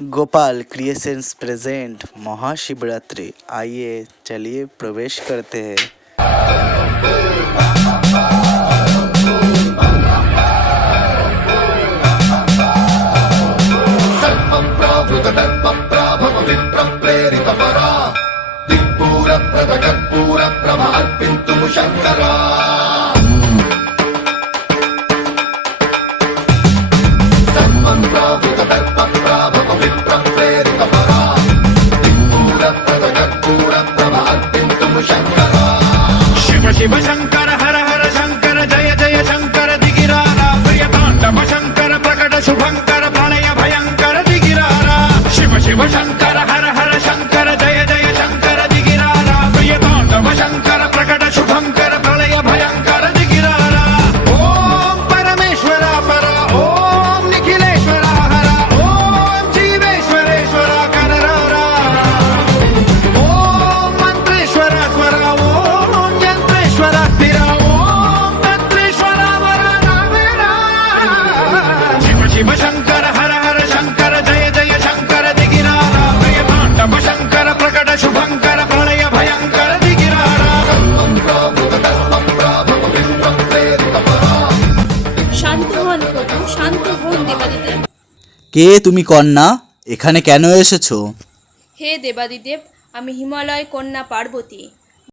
Gopal creations present Mahashivratri. आइए चलिए प्रवेश करते हैं। शिव शिव शंकर हर हर शंकर जय जय शंकर दिगिरारा प्रियतांडव शंकर प्रकट शुभंकर प्रणय भयंकर दिगिरारा शिव शिव शंकर हर हर शंकर जय जय शंकर दिगिरारा प्रियतांडव शंकर प्रकट शुभंकर प्रणय भयंकर दिगिरारा ओम परमेश्वरा परा ओम निखिलेश्वरा हरा ओम जीवेश्वरेश्वरा कररारा ओम मंत्रेश्वरा स्वरा ओम यंत्रेश्वरा स्थिरा ओम तंत्रेश्वरा वरा नामेरा शिव शिव शंकर हर हर शंकर जय जय शंकर दिगिरारा प्रियतांडव शंकर प्रकट शुभंकर प्रणय भयंकर दिगिरारा শান্ত হন প্রভু, শান্ত হন দেবাদিদেব। কে তুমি কন্যা? এখানে কেন এসেছো? হে দেবাদিদেব, আমি হিমালয় কন্যা পার্বতী।